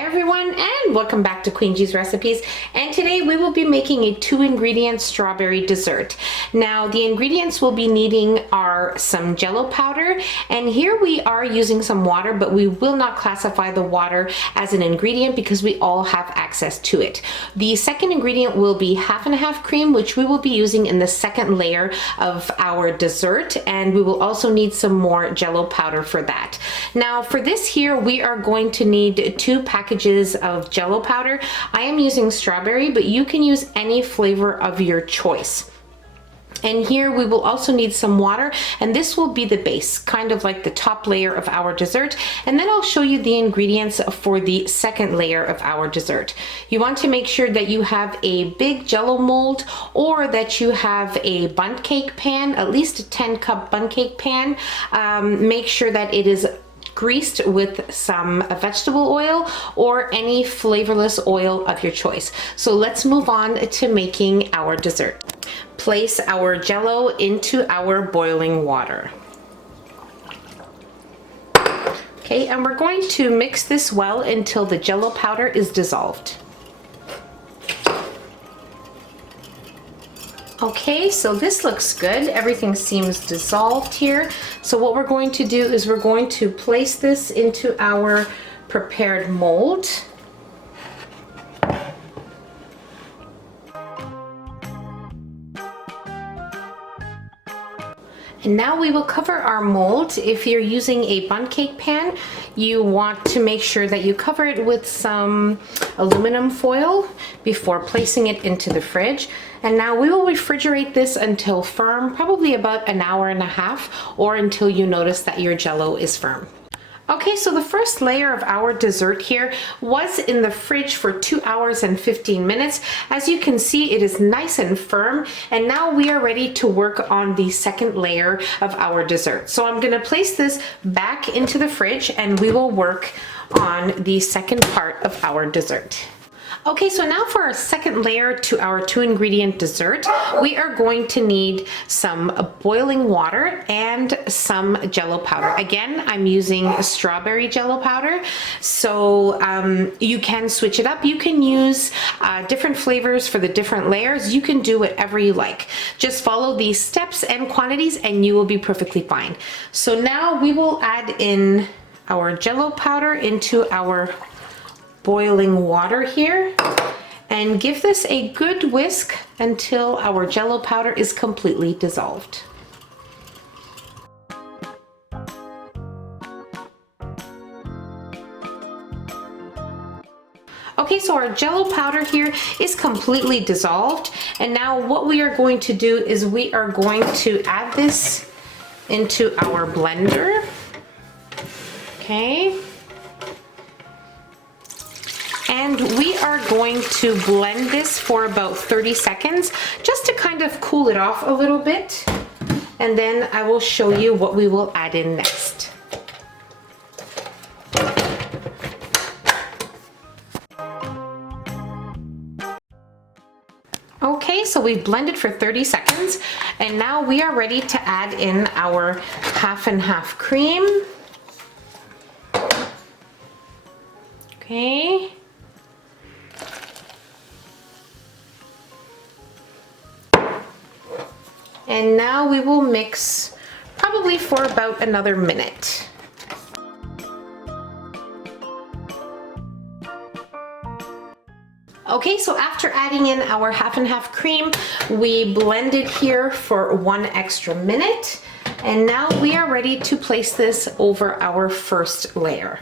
Hi everyone, and welcome back to Queen G's Recipes. And today we will be making a 2-ingredient strawberry dessert. Now the ingredients we'll be needing are some Jell-O powder, and here we are using some water, but we will not classify the water as an ingredient because we all have access to it. The second ingredient will be half and half cream, which we will be using in the second layer of our dessert, and we will also need some more Jell-O powder for that. Now for this here, we are going to need 2 packages of Jell-O powder. I am using strawberry, but you can use any flavor of your choice. And here we will also need some water, and this will be the base, kind of like the top layer of our dessert. And then I'll show you the ingredients for the second layer of our dessert. You want to make sure that you have a big Jell-O mold, or that you have a bundt cake pan, at least a 10-cup bundt cake pan. Make sure that it is greased with some vegetable oil or any flavorless oil of your choice. So let's move on to making our dessert. Place our Jell-O into our boiling water. Okay, and we're going to mix this well until the Jell-O powder is dissolved. Okay, so this looks good. Everything seems dissolved here. So what we're going to do is we're going to place this into our prepared mold. And now we will cover our mold. If you're using a bundt cake pan, you want to make sure that you cover it with some aluminum foil before placing it into the fridge. And now we will refrigerate this until firm, probably about an hour and a half, or until you notice that your Jell-O is firm. Okay, so the first layer of our dessert here was in the fridge for 2 hours and 15 minutes. As you can see, it is nice and firm, and now we are ready to work on the second layer of our dessert. So I'm gonna place this back into the fridge and we will work on the second part of our dessert. Okay, so now for our second layer to our 2-ingredient dessert, we are going to need some boiling water and some Jell-O powder. Again, I'm using strawberry Jell-O powder, so you can switch it up. You can use different flavors for the different layers. You can do whatever you like. Just follow these steps and quantities and you will be perfectly fine. So now we will add in our Jell-O powder into our boiling water here and give this a good whisk until our Jell-O powder is completely dissolved. Okay, so our Jell-O powder here is completely dissolved, and now what we are going to do is we are going to add this into our blender. Okay. And we are going to blend this for about 30 seconds just to kind of cool it off a little bit. And then I will show you what we will add in next. Okay, so we've blended for 30 seconds, and now we are ready to add in our half and half cream. Okay. And now we will mix probably for about another minute. Okay, so after adding in our half and half cream, we blended here for 1 extra minute. And now we are ready to place this over our first layer.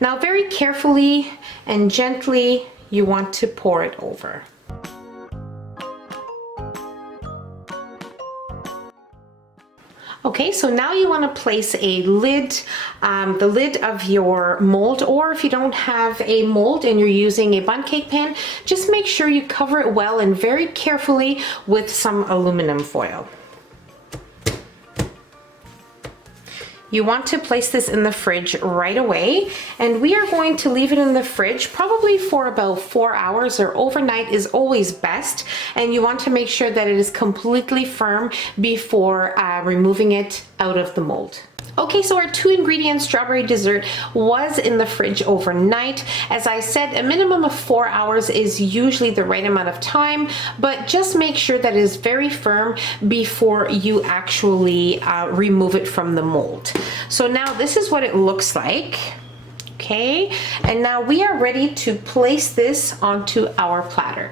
Now very carefully and gently, you want to pour it over. Okay, so now you want to place a lid, the lid of your mold, or if you don't have a mold and you're using a bundt cake pan, just make sure you cover it well and very carefully with some aluminum foil. You want to place this in the fridge right away, and we are going to leave it in the fridge probably for about 4 hours, or overnight is always best. And you want to make sure that it is completely firm before removing it out of the mold. Okay, so our 2-ingredient strawberry dessert was in the fridge overnight. As I said, a minimum of 4 hours is usually the right amount of time, but just make sure that it is very firm before you actually remove it from the mold. So now this is what it looks like. Okay, and now we are ready to place this onto our platter.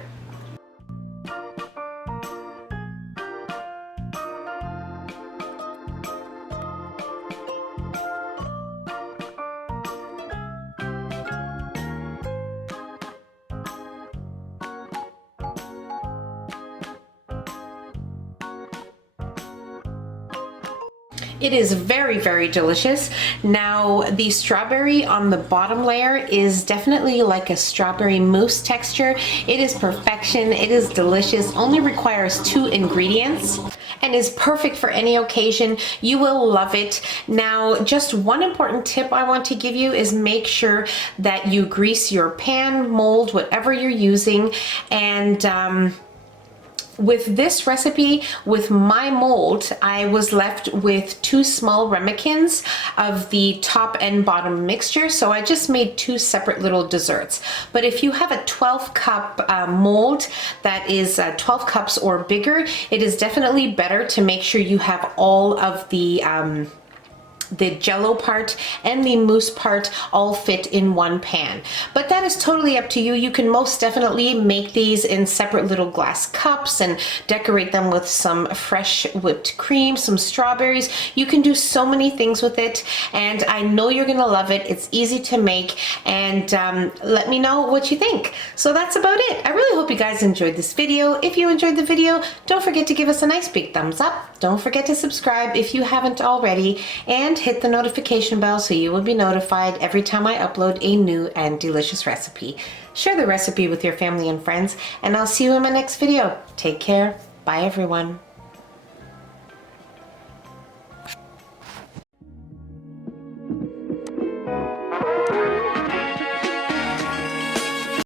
It is very, very delicious. Now, the strawberry on the bottom layer is definitely like a strawberry mousse texture. It is perfection. It is delicious. Only requires 2 ingredients and is perfect for any occasion. You will love it. Now, just one important tip I want to give you is make sure that you grease your pan, mold, whatever you're using, and with this recipe, with my mold, I was left with 2 small ramekins of the top and bottom mixture, so I just made 2 separate little desserts. But if you have a 12-cup mold that is 12 cups or bigger, it is definitely better to make sure you have all of the Jell-O part and the mousse part all fit in one pan. But that is totally up to you. You can most definitely make these in separate little glass cups and decorate them with some fresh whipped cream, some strawberries. You can do so many things with it, and I know you're gonna love it. It's easy to make, and let me know what you think. So that's about it. I really hope you guys enjoyed this video. If you enjoyed the video, don't forget to give us a nice big thumbs up. Don't forget to subscribe if you haven't already, and hit the notification bell so you will be notified every time I upload a new and delicious recipe. Share the recipe with your family and friends, and I'll see you in my next video. Take care. Bye, everyone.